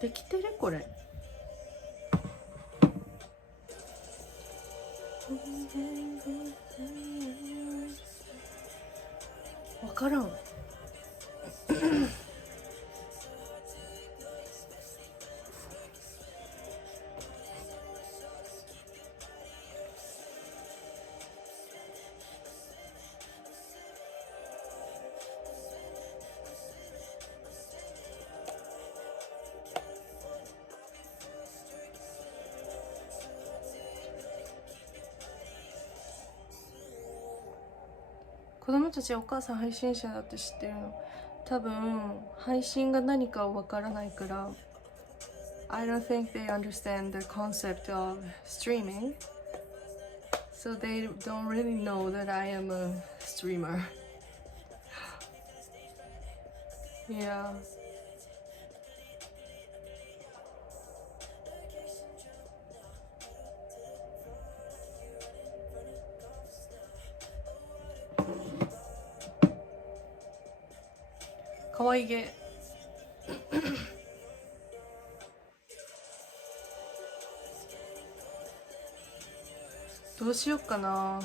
できてるこれ。わからん。子供たちお母さん配信者だって知ってるの？多分配信が何かわからないから I don't think they understand the concept of streaming, so they don't really know that I am a streamer. Yeah. かわいげ。どうしよっかな。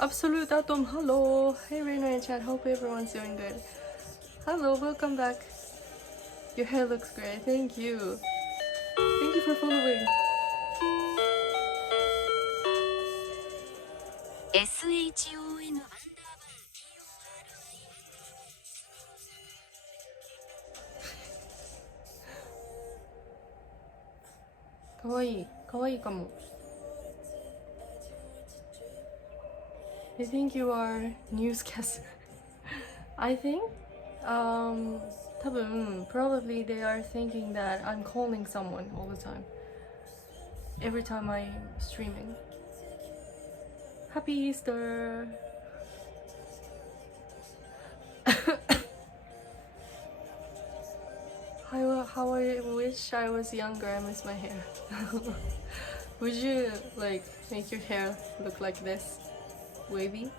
Absolute Atom, hello. Hey Reina and chat, hope everyone's doing good. Hello, welcome back. Your hair looks great, thank you. Thank you for following. SHON_POR かわいい、かわいいかも。I think you are newscaster. I think,多分 probably they are thinking that I'm calling someone all the time. Every time I'm streaming. Happy Easter! How I wish I was younger. I miss my hair. Would you like make your hair look like this? Wavy?